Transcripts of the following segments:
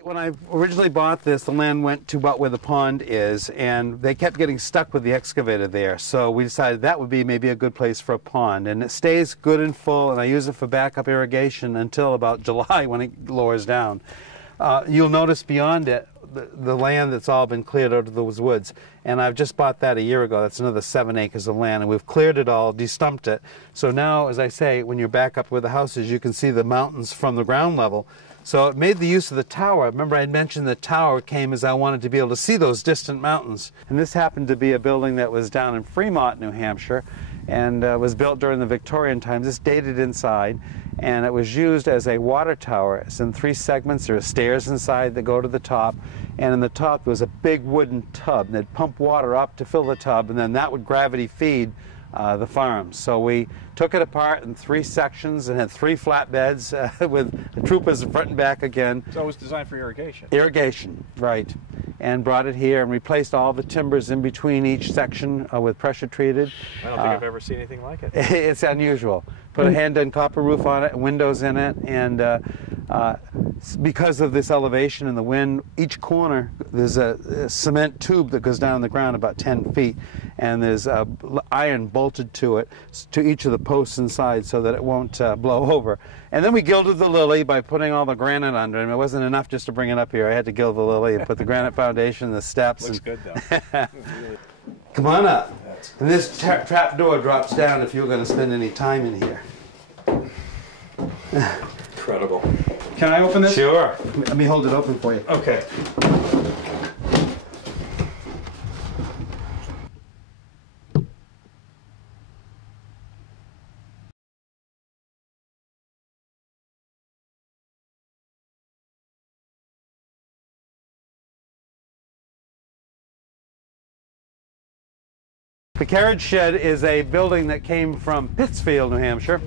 When I originally bought this, the land went to about where the pond is, and they kept getting stuck with the excavator there. So we decided that would be maybe a good place for a pond. And it stays good and full, and I use it for backup irrigation until about July when it lowers down. You'll notice beyond it, the land that's all been cleared out of those woods. And I've just bought that a year ago. That's another 7 acres of land, and we've cleared it all, de-stumped it. So now, as I say, when you're back up where the house is, you can see the mountains from the ground level. So it made the use of the tower. Remember, I had mentioned the tower came as I wanted to be able to see those distant mountains. And this happened to be a building that was down in Fremont, New Hampshire, and was built during the Victorian times. It's dated inside, and it was used as a water tower. It's in 3 segments. There are stairs inside that go to the top, and in the top there was a big wooden tub. And they'd pump water up to fill the tub, and then that would gravity feed the farm. So we took it apart in 3 sections and had 3 flatbeds with the troopers front and back again. So it was designed for irrigation. Irrigation, right. And brought it here and replaced all the timbers in between each section with pressure treated. I don't think I've ever seen anything like it. It's unusual. Put a hand-done copper roof on it, windows in it, and because of this elevation and the wind, each corner there's a cement tube that goes down the ground about 10 feet, and there's iron bolted to it, to each of the posts inside, so that it won't blow over. And then we gilded the lily by putting all the granite under it. It wasn't enough just to bring it up here. I had to gild the lily and put the granite foundation, the steps. Looks good though. Come on up. And this trap door drops down if you're going to spend any time in here. Incredible. Can I open this? Sure. Let me hold it open for you. Okay. The carriage shed is a building that came from Pittsfield, New Hampshire,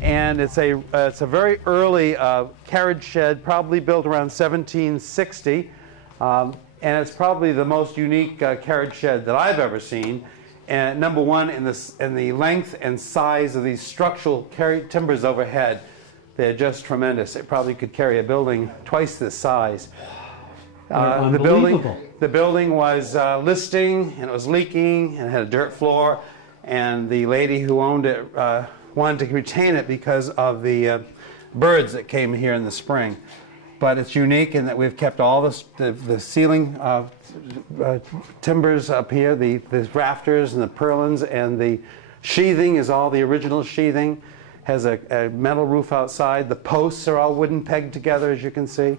and it's a very early carriage shed, probably built around 1760, and it's probably the most unique carriage shed that I've ever seen. And number one, in the length and size of these structural timbers overhead, they're just tremendous. It probably could carry a building twice this size. The building was listing, and it was leaking, and it had a dirt floor, and the lady who owned it wanted to retain it because of the birds that came here in the spring. But it's unique in that we've kept all the ceiling timbers up here, the rafters and the purlins, and the sheathing is all the original sheathing. Has a metal roof outside. The posts are all wooden pegged together, as you can see.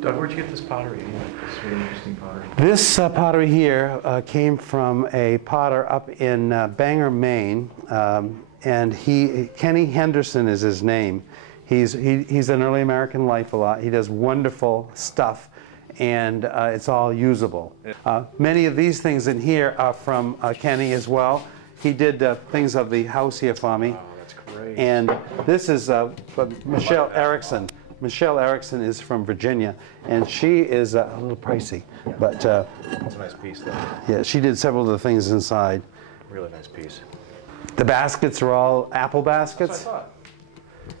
Doug, where'd you get this pottery? This really interesting pottery. This pottery here came from a potter up in Bangor, Maine, and Kenny Henderson is his name. He's an early American life a lot. He does wonderful stuff, and it's all usable. Many of these things in here are from Kenny as well. He did things of the house here for me. Wow, that's great. And this is Michelle Erickson. Michelle Erickson is from Virginia, and she is a little pricey, but it's a nice piece, though. yeah, she did several of the things inside. Really nice piece. The baskets are all apple baskets. That's what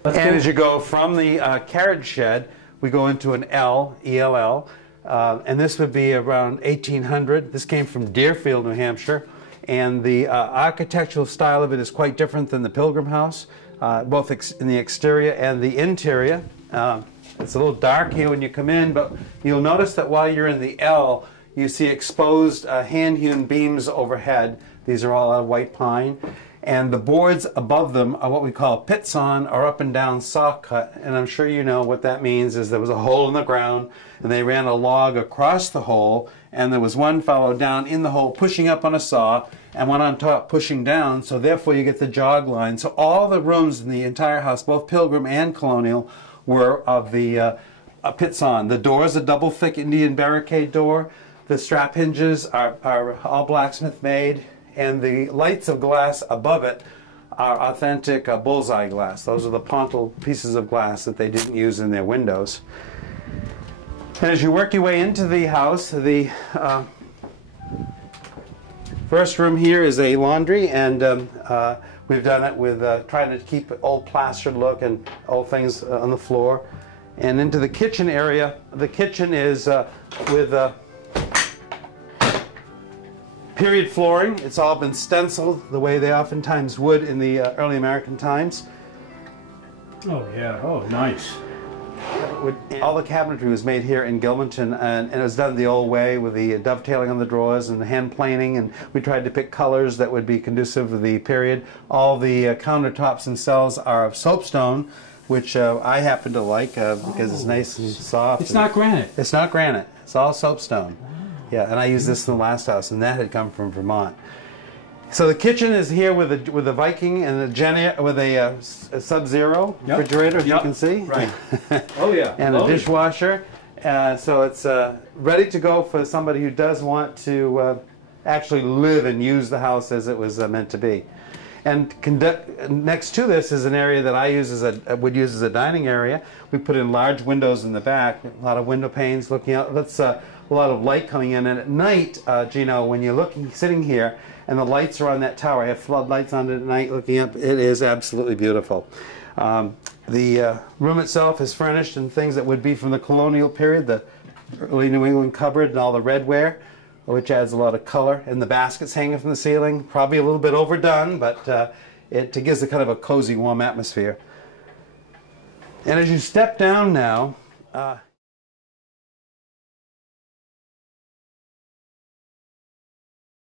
I thought. And as you go from the carriage shed, we go into an L, ELL, and this would be around 1800. This came from Deerfield, New Hampshire, and the architectural style of it is quite different than the Pilgrim House, both in the exterior and the interior. It's a little dark here when you come in, but you'll notice that while you're in the L, you see exposed hand-hewn beams overhead. These are all out of white pine. And the boards above them are what we call pits-on or up and down saw cut. And I'm sure you know what that means is there was a hole in the ground, and they ran a log across the hole, and there was one fellow down in the hole pushing up on a saw, and one on top pushing down, so therefore you get the jog line. So all the rooms in the entire house, both Pilgrim and Colonial, were of the pits-on. The door is a double thick Indian barricade door. The strap hinges are all blacksmith made, and the lights of glass above it are authentic bullseye glass. Those are the pontil pieces of glass that they didn't use in their windows. And as you work your way into the house, First room here is a laundry, and we've done it with trying to keep an old plastered look and old things on the floor. And into the kitchen area. The kitchen is with period flooring. It's all been stenciled the way they oftentimes would in the early American times. Oh yeah, oh nice. All the cabinetry was made here in Gilmanton, and it was done the old way with the dovetailing on the drawers and the hand planing, and we tried to pick colors that would be conducive to the period. All the countertops themselves are of soapstone, which I happen to like because it's nice and soft. It's not granite. It's not granite. It's all soapstone. Yeah, and I used this in the last house, and that had come from Vermont. So the kitchen is here with a Viking and a Sub-Zero refrigerator, as you can see. Right. Oh yeah. And a dishwasher. So it's ready to go for somebody who does want to actually live and use the house as it was meant to be. And next to this is an area that I would use as a dining area. We put in large windows in the back, a lot of window panes looking out. That's a lot of light coming in. And at night, Gino, when you're sitting here, and the lights are on that tower. I have floodlights on it at night looking up. It is absolutely beautiful. The room itself is furnished in things that would be from the colonial period, the early New England cupboard and all the redware, which adds a lot of color. And the baskets hanging from the ceiling, probably a little bit overdone, but it gives a kind of a cozy, warm atmosphere. And as you step down now,